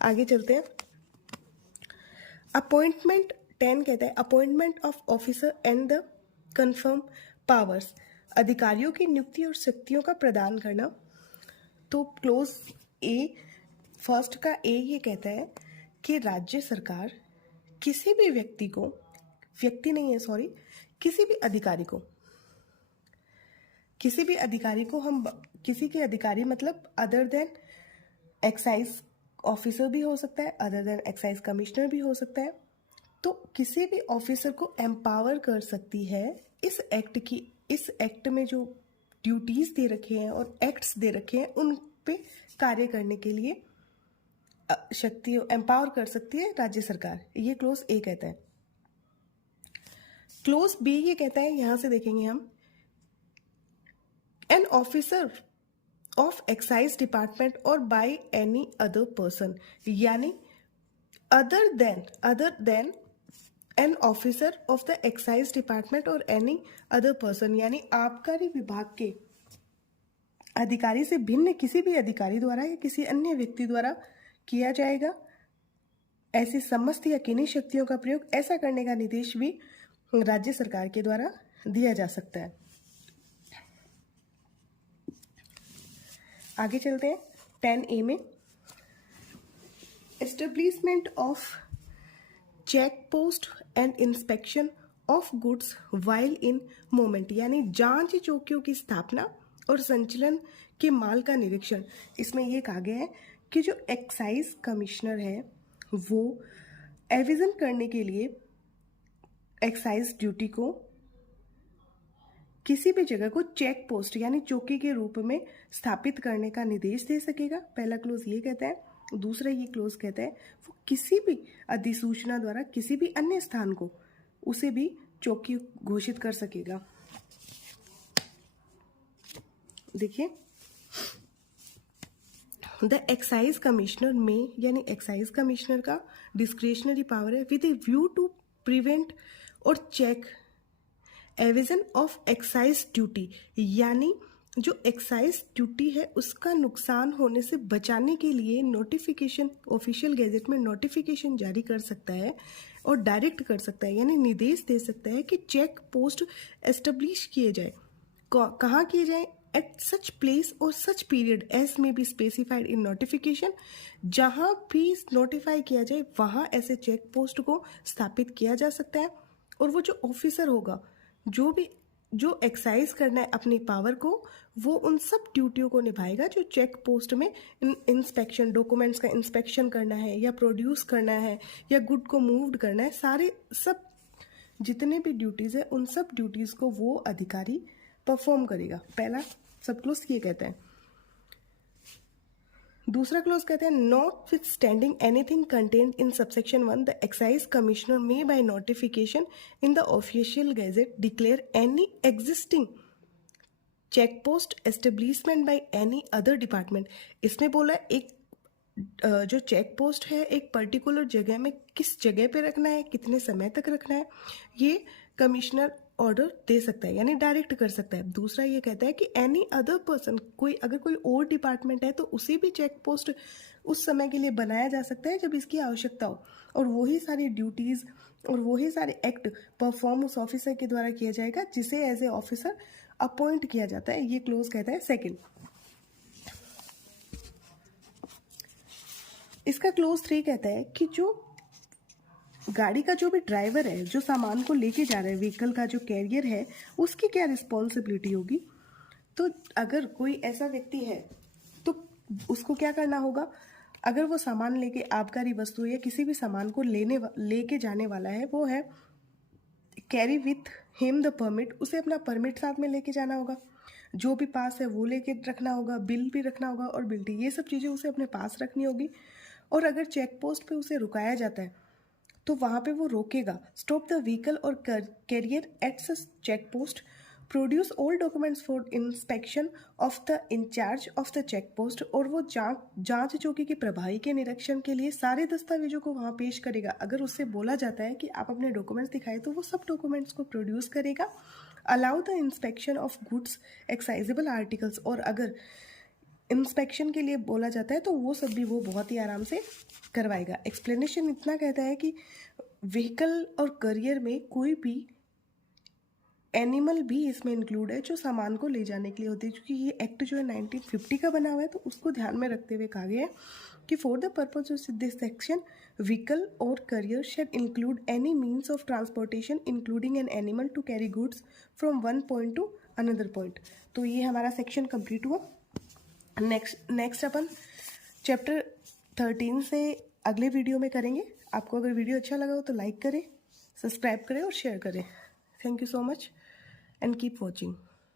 आगे चलते हैं। अपॉइंटमेंट 10 कहता है appointment of officer and the confirm powers, अधिकारियों की नियुक्ति और शक्तियों का प्रदान करना। तो क्लोज ए, फर्स्ट का ए ये कहता है कि राज्य सरकार किसी भी व्यक्ति को, व्यक्ति नहीं है सॉरी, किसी भी अधिकारी को, किसी भी अधिकारी को हम, किसी के अधिकारी मतलब अदर देन एक्साइज ऑफिसर भी हो सकता है, अदर देन एक्साइज कमिश्नर भी हो सकता है। तो किसी भी ऑफिसर को एम्पावर कर सकती है इस एक्ट की, इस एक्ट में जो ड्यूटीज दे रखे हैं और एक्ट्स दे रखे हैं उन पे कार्य करने के लिए शक्ति एम्पावर कर सकती है राज्य सरकार। ये क्लोज ए कहता है। क्लोज बी ये कहता है, यहां से देखेंगे हम, an officer of excise department और बाय एनी अदर पर्सन, यानी other than an officer of the excise department और एनी अदर पर्सन, यानी आबकारी विभाग के अधिकारी से भिन्न किसी भी अधिकारी द्वारा या किसी अन्य व्यक्ति द्वारा किया जाएगा। ऐसी समस्त यकीनी शक्तियों का प्रयोग, ऐसा करने का निर्देश भी राज्य सरकार के द्वारा दिया जा सकता है। आगे चलते हैं 10A में, establishment of check post and inspection of goods while in movement, यानी जांच चौकियों की स्थापना और संचालन के माल का निरीक्षण। इसमें यह कहा गया है कि जो एक्साइज कमिश्नर है वो एविजन करने के लिए एक्साइज ड्यूटी को किसी भी जगह को चेक पोस्ट यानी चौकी के रूप में स्थापित करने का निर्देश दे सकेगा। पहला क्लोज ये कहता है। दूसरा ये क्लोज कहता है वो किसी भी अधिसूचना द्वारा किसी भी अन्य स्थान को उसे भी चौकी घोषित कर सकेगा। देखिए, द एक्साइज कमिश्नर में, यानी एक्साइज कमिश्नर का डिस्क्रिशनरी पावर है with a view to prevent और check evasion of excise duty, यानी जो एक्साइज ड्यूटी है उसका नुकसान होने से बचाने के लिए नोटिफिकेशन, ऑफिशियल गैजेट में नोटिफिकेशन जारी कर सकता है और डायरेक्ट कर सकता है, यानी निर्देश दे सकता है कि चेक पोस्ट एस्टेब्लिश किए जाए। कहाँ किए जाए? एट सच प्लेस और सच पीरियड एज में बी स्पेसिफाइड इन नोटिफिकेशन, जहां भी नोटिफाई किया जाए वहां ऐसे चेक पोस्ट को स्थापित किया जा सकता है। और वो जो ऑफिसर होगा, जो एक्साइज करना है अपनी पावर को, वो उन सब ड्यूटियों को निभाएगा जो चेक पोस्ट में इंस्पेक्शन, डॉक्यूमेंट्स का इंस्पेक्शन करना है या प्रोड्यूस करना है या गुड को मूव्ड करना है, सारे सब जितने भी ड्यूटीज है उन सब ड्यूटीज को वो अधिकारी परफॉर्म करेगा। पहला सब क्लोज ये कहता है। दूसरा क्लोज कहते हैं, notwithstanding anything contained in subsection 1 the excise commissioner may by notification in the official gazette declare any existing check post establishment by any other department. इसमें बोला एक जो चेक पोस्ट है एक पर्टिकुलर जगह में किस जगह पे रखना है, कितने समय तक रखना है, ये कमिश्नर ऑर्डर दे सकता है, यानी डायरेक्ट कर सकता है। दूसरा ये कहता है कि एनी अदर पर्सन, अगर कोई और डिपार्टमेंट है तो उसे भी चेक पोस्ट उस समय के लिए बनाया जा सकता है जब इसकी आवश्यकता हो, और वही सारी ड्यूटीज और वही सारे एक्ट परफॉर्म उस ऑफिसर के द्वारा किया जाएगा जिसे एज ए ऑफिसर अपॉइंट किया जाता है। ये क्लोज कहता है सेकेंड। इसका क्लोज 3 कहता है कि जो गाड़ी का जो भी ड्राइवर है, जो सामान को लेके जा रहा है, व्हीकल का जो कैरियर है, उसकी क्या रिस्पॉन्सिबिलिटी होगी। तो अगर कोई ऐसा व्यक्ति है तो उसको क्या करना होगा, अगर वो सामान लेके आबकारी वस्तु या किसी भी सामान को लेके जाने वाला है, वो है carry with him the permit, उसे अपना परमिट साथ में लेके जाना होगा, जो भी पास है वो लेके रखना होगा, बिल भी रखना होगा और बिल्टी, ये सब चीज़ें उसे अपने पास रखनी होगी। और अगर चेक पोस्ट पे उसे रुकाया जाता है तो वहाँ पे वो रोकेगा, स्टॉप द व्हीकल और carrier at such check post, produce all documents for inspection of the incharge of the check post, और वो जांच चौकी के प्रभारी के निरीक्षण के लिए सारे दस्तावेजों को वहाँ पेश करेगा। अगर उससे बोला जाता है कि आप अपने डॉक्यूमेंट्स दिखाए तो वो सब डॉक्यूमेंट्स को प्रोड्यूस करेगा। Allow the inspection of goods excisable articles, और अगर इंस्पेक्शन के लिए बोला जाता है तो वो सब भी वो बहुत ही आराम से करवाएगा। एक्सप्लेनेशन इतना कहता है कि व्हीकल और करियर में कोई भी एनिमल भी इसमें इंक्लूड है जो सामान को ले जाने के लिए होती है, क्योंकि ये एक्ट जो है 1950 का बना हुआ है, तो उसको ध्यान में रखते हुए कहा गया है कि for the purpose of this section vehicle और carrier shall include any means of transportation including an animal to carry goods from one point to another point. तो ये हमारा सेक्शन कंप्लीट हुआ। नेक्स्ट अपन चैप्टर 13 से अगले वीडियो में करेंगे। आपको अगर वीडियो अच्छा लगा हो तो लाइक करें, सब्सक्राइब करें और शेयर करें। Thank you so much and keep watching.